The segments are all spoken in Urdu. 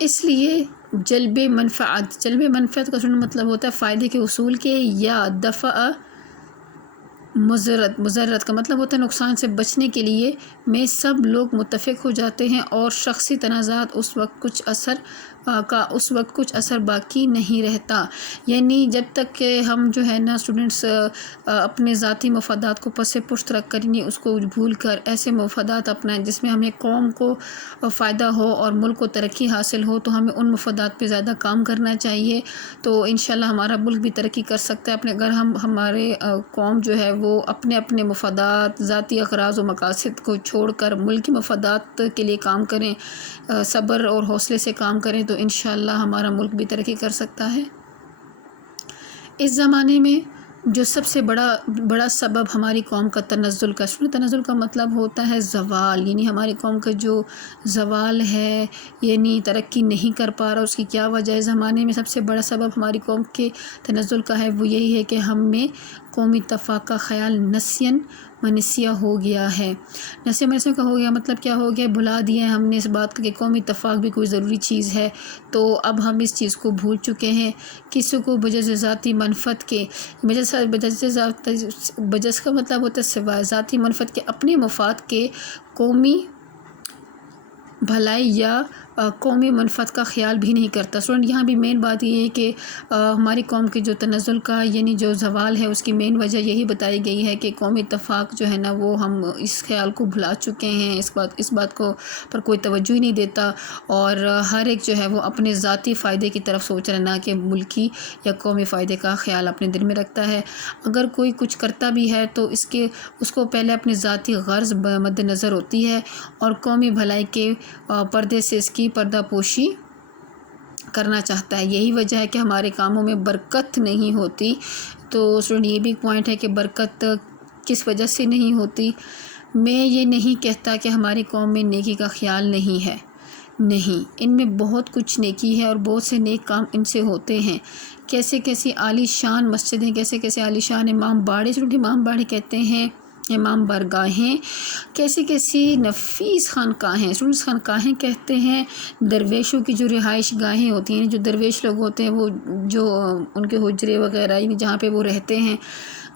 اس لیے جلب منفعت کا مطلب ہوتا ہے فائدے کے حصول کے، یا دفع مضرت کا مطلب ہوتا ہے نقصان سے بچنے کے لیے میں سب لوگ متفق ہو جاتے ہیں، اور شخصی تنازعات اس وقت کچھ اثر باقی نہیں رہتا۔ یعنی جب تک کہ ہم جو ہے نا اسٹوڈنٹس اپنے ذاتی مفادات کو پس پشت رکھ کر اس کو بھول کر ایسے مفادات اپنائیں جس میں ہمیں قوم کو فائدہ ہو اور ملک کو ترقی حاصل ہو، تو ہمیں ان مفادات پہ زیادہ کام کرنا چاہیے، تو انشاءاللہ ہمارا ملک بھی ترقی کر سکتا ہے۔ اگر ہمارے قوم جو ہے وہ اپنے مفادات، ذاتی اغراض و مقاصد کو چھوڑ کر ملکی مفادات کے لیے کام کریں، صبر اور حوصلے سے کام کریں، تو انشاءاللہ ہمارا ملک بھی ترقی کر سکتا ہے۔ اس زمانے میں جو سب سے بڑا سبب ہماری قوم کا تنزل کا مطلب ہوتا ہے زوال، یعنی ہماری قوم کا جو زوال ہے، یعنی ترقی نہیں کر پا رہا، اس کی کیا وجہ ہے؟ زمانے میں سب سے بڑا سبب ہماری قوم کے تنزل کا ہے، وہ یہی ہے کہ ہم میں قومی اتفاق کا خیال نسین منسیہ ہو گیا ہے۔ نسیہ منسیہ کا ہو گیا مطلب کیا ہو گیا؟ بھلا دیا ہے ہم نے اس بات کا کہ قومی اتفاق بھی کوئی ضروری چیز ہے، تو اب ہم اس چیز کو بھول چکے ہیں۔ کسی کو بجز ذاتی منفعت کے بجز کا مطلب ہوتا ہے سوائے ذاتی منفعت کے، اپنے مفاد کے قومی بھلائی یا قومی منفعت کا خیال بھی نہیں کرتا۔ اسٹوڈنٹ یہاں بھی مین بات یہ ہے کہ ہماری قوم کے جو تنزل کا یعنی جو زوال ہے، اس کی مین وجہ یہی بتائی گئی ہے کہ قومی اتفاق جو ہے نا وہ ہم اس خیال کو بھلا چکے ہیں، اس بات کو پر کوئی توجہ ہی نہیں دیتا، اور ہر ایک جو ہے وہ اپنے ذاتی فائدے کی طرف سوچ رہا، نہ کہ ملکی یا قومی فائدے کا خیال اپنے دل میں رکھتا ہے۔ اگر کوئی کچھ کرتا بھی ہے تو اس کو پہلے اپنی ذاتی غرض مد نظر ہوتی ہے، اور قومی بھلائی کے پردے سے اس کی پردہ پوشی کرنا چاہتا ہے۔ یہی وجہ ہے کہ ہمارے کاموں میں برکت نہیں ہوتی۔ تو اسٹوڈنٹ یہ بھی پوائنٹ ہے کہ برکت کس وجہ سے نہیں ہوتی۔ میں یہ نہیں کہتا کہ ہماری قوم میں نیکی کا خیال نہیں ہے، نہیں، ان میں بہت کچھ نیکی ہے اور بہت سے نیک کام ان سے ہوتے ہیں۔ کیسی عالی شان مسجدیں، کیسے عالی شان امام باڑے کہتے ہیں، امام بارگاہیں، کیسی نفیس خانقاہیں، اسٹوڈنٹس خانقاہیں کہتے ہیں۔ درویشوں کی جو رہائش گاہیں ہوتی ہیں، جو درویش لوگ ہوتے ہیں، وہ جو ان کے حجرے وغیرہ جہاں پہ وہ رہتے ہیں،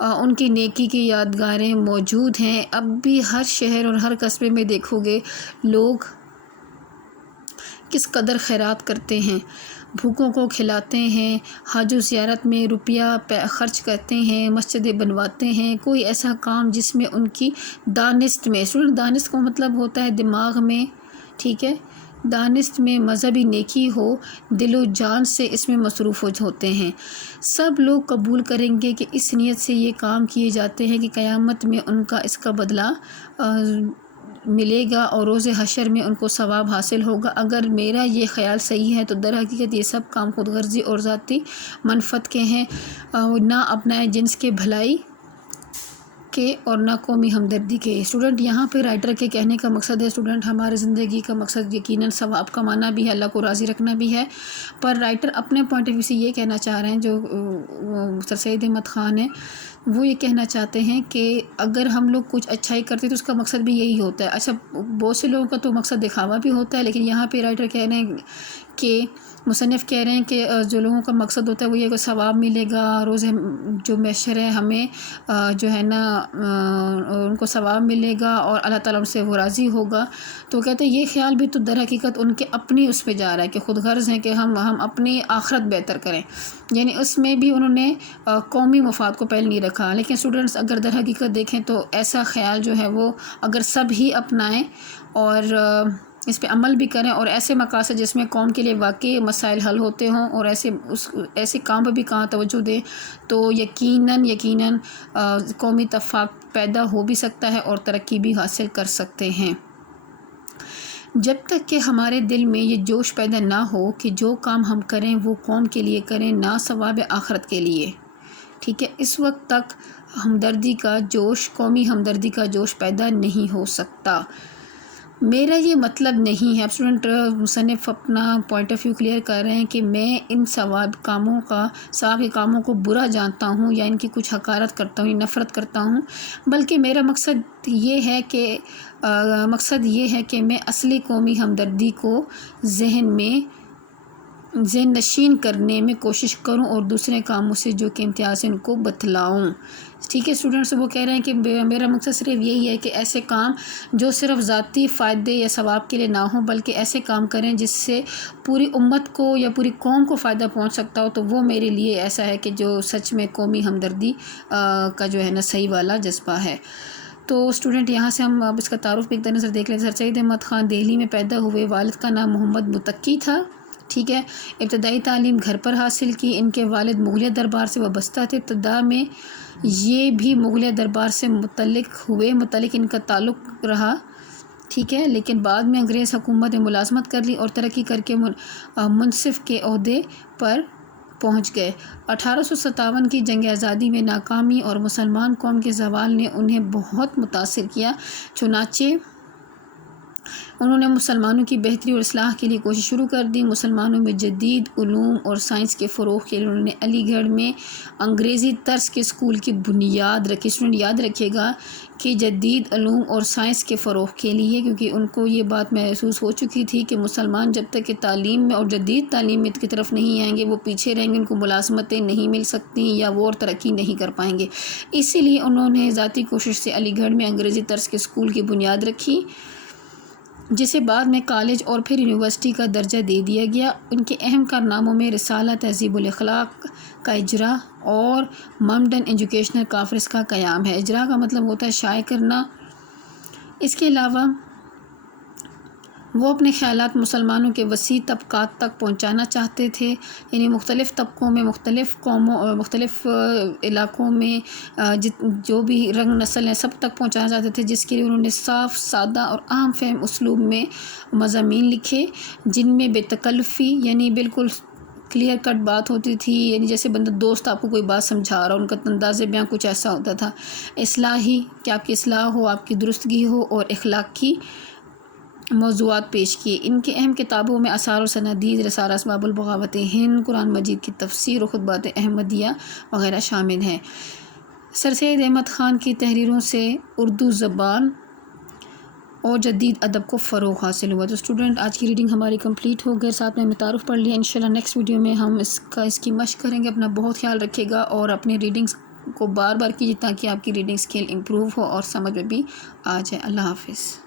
ان کی نیکی کی یادگاریں موجود ہیں۔ اب بھی ہر شہر اور ہر قصبے میں دیکھو گے لوگ کس قدر خیرات کرتے ہیں، بھوکوں کو کھلاتے ہیں، حج و زیارت میں روپیہ خرچ کرتے ہیں، مسجدیں بنواتے ہیں، کوئی ایسا کام جس میں ان کی دانست میں، دانست کا مطلب ہوتا ہے دماغ میں، ٹھیک ہے، دانست میں مذہبی نیکی ہو، دل و جان سے اس میں مصروف ہوتے ہیں۔ سب لوگ قبول کریں گے کہ اس نیت سے یہ کام کیے جاتے ہیں کہ قیامت میں ان کا اس کا بدلہ ملے گا اور روز حشر میں ان کو ثواب حاصل ہوگا۔ اگر میرا یہ خیال صحیح ہے تو در حقیقت یہ سب کام خود غرضی اور ذاتی منفعت کے ہیں، نہ اپنائے جنس کے بھلائی کے اور نہ قومی ہمدردی کے۔ اسٹوڈنٹ یہاں پہ رائٹر کے کہنے کا مقصد ہے، اسٹوڈنٹ ہمارے زندگی کا مقصد یقیناً ثواب کمانا بھی ہے، اللہ کو راضی رکھنا بھی ہے، پر رائٹر اپنے پوائنٹ آف ویو سے یہ کہنا چاہ رہے ہیں، جو سر سید احمد خان ہیں، وہ یہ کہنا چاہتے ہیں کہ اگر ہم لوگ کچھ اچھائی کرتے تو اس کا مقصد بھی یہی ہوتا ہے۔ اچھا، بہت سے لوگوں کا تو مقصد دکھاوا بھی ہوتا ہے، لیکن یہاں پہ رائٹر کہہ رہے ہیں کہ مصنف کہہ رہے ہیں کہ جو لوگوں کا مقصد ہوتا ہے وہ یہ کہ ثواب ملے گا، روز جو محشر ہے ہمیں جو ہے نا ان کو ثواب ملے گا اور اللہ تعالیٰ ان سے وہ راضی ہوگا۔ تو کہتے ہیں یہ خیال بھی تو در حقیقت ان کے اپنی اس پہ جا رہا ہے کہ خود غرض ہے کہ ہم اپنی آخرت بہتر کریں، یعنی اس میں بھی انہوں نے قومی مفاد کو پہلے نہیں رکھا۔ لیکن اسٹوڈنٹس اگر در حقیقت دیکھیں تو ایسا خیال جو ہے وہ اگر سب ہی اپنائیں اور اس پہ عمل بھی کریں، اور ایسے مقاصد جس میں قوم کے لیے واقعی مسائل حل ہوتے ہوں اور ایسے کام پہ بھی کہاں توجہ دیں، تو یقیناً قومی اتفاق پیدا ہو بھی سکتا ہے اور ترقی بھی حاصل کر سکتے ہیں۔ جب تک کہ ہمارے دل میں یہ جوش پیدا نہ ہو کہ جو کام ہم کریں وہ قوم کے لیے کریں، نہ ثواب آخرت کے لیے، ٹھیک ہے، اس وقت تک ہمدردی کا جوش، قومی ہمدردی کا جوش پیدا نہیں ہو سکتا۔ میرا یہ مطلب نہیں ہے، اب اسٹوڈنٹ مصنف اپنا پوائنٹ آف ویو کلیئر کر رہے ہیں کہ میں ان ثواب کے کاموں کو برا جانتا ہوں یا ان کی کچھ حقارت کرتا ہوں، نفرت کرتا ہوں، بلکہ میرا مقصد یہ ہے کہ میں اصلی قومی ہمدردی کو ذہن میں ذہن نشین کرنے میں کوشش کروں اور دوسرے کاموں سے جو کہ امتیاز ان کو بتلاؤں۔ ٹھیک ہے اسٹوڈنٹس، وہ کہہ رہے ہیں کہ میرا مقصد صرف یہی ہے کہ ایسے کام جو صرف ذاتی فائدے یا ثواب کے لیے نہ ہوں، بلکہ ایسے کام کریں جس سے پوری امت کو یا پوری قوم کو فائدہ پہنچ سکتا ہو، تو وہ میرے لیے ایسا ہے کہ جو سچ میں قومی ہمدردی کا جو ہے نا صحیح والا جذبہ ہے۔ تو اسٹوڈنٹ یہاں سے ہم اب اس کا تعارف بھی ایک نظر دیکھ لیں۔ سر سید احمد خان دہلی میں پیدا ہوئے، والد کا نام محمد متقی تھا۔ ٹھیک ہے، ابتدائی تعلیم گھر پر حاصل کی۔ ان کے والد مغلیہ دربار سے وابستہ تھے۔ ابتدا میں یہ بھی مغلیہ دربار سے متعلق ان کا تعلق رہا، ٹھیک ہے، لیکن بعد میں انگریز حکومت نے ملازمت کر لی اور ترقی کر کے منصف کے عہدے پر پہنچ گئے۔ 1857 کی جنگ آزادی میں ناکامی اور مسلمان قوم کے زوال نے انہیں بہت متاثر کیا، چنانچہ انہوں نے مسلمانوں کی بہتری اور اصلاح کے لیے کوشش شروع کر دی۔ مسلمانوں میں جدید علوم اور سائنس کے فروغ کے لیے انہوں نے علی گڑھ میں انگریزی طرز کے اسکول کی بنیاد رکھی۔ اسٹوڈنٹ یاد رکھیے گا کہ جدید علوم اور سائنس کے فروغ کے لیے، کیونکہ ان کو یہ بات محسوس ہو چکی تھی کہ مسلمان جب تک کہ تعلیم میں اور جدید تعلیم کی طرف نہیں آئیں گے وہ پیچھے رہیں گے، ان کو ملازمتیں نہیں مل سکتی یا وہ اور ترقی نہیں کر پائیں گے۔ اسی لیے انہوں نے ذاتی کوشش سے علی گڑھ میں انگریزی طرز کے اسکول کی بنیاد رکھی، جسے بعد میں کالج اور پھر یونیورسٹی کا درجہ دے دیا گیا۔ ان کے اہم کارناموں میں رسالہ تہذیب الاخلاق کا اجرا اور ممڈن ایجوکیشنل کانفرنس کا قیام ہے۔ اجرا کا مطلب ہوتا ہے شائع کرنا۔ اس کے علاوہ وہ اپنے خیالات مسلمانوں کے وسیع طبقات تک پہنچانا چاہتے تھے، یعنی مختلف طبقوں میں، مختلف قوموں اور مختلف علاقوں میں جو بھی رنگ نسل ہیں سب تک پہنچانا چاہتے تھے، جس کے لیے انہوں نے صاف، سادہ اور عام فہم اسلوب میں مضامین لکھے، جن میں بے تکلفی یعنی بالکل کلیئر کٹ بات ہوتی تھی، یعنی جیسے بندہ دوست آپ کو کوئی بات سمجھا رہا، ان کا انداز بیان کچھ ایسا ہوتا تھا۔ اصلاحی، کہ آپ کی اصلاح ہو، آپ کی درستگی ہو، اور اخلاقی موضوعات پیش کیے۔ ان کے اہم کتابوں میں آثار و سنادید، رسالہ اسباب البغاوت ہند، قرآن مجید کی تفسیر اور خطبات احمدیہ وغیرہ شامل ہیں۔ سر سید احمد خان کی تحریروں سے اردو زبان اور جدید ادب کو فروغ حاصل ہوا۔ تو اسٹوڈنٹ آج کی ریڈنگ ہماری کمپلیٹ ہو گئے، ساتھ میں ہم نے تعارف پڑھ لیا۔ انشاءاللہ نیکسٹ ویڈیو میں ہم اس کی مشق کریں گے۔ اپنا بہت خیال رکھیے گا اور اپنی ریڈنگز کو بار بار کیجیے تاکہ آپ کی ریڈنگ اسکل امپروو ہو اور سمجھ میں بھی آ جائے۔ اللہ حافظ۔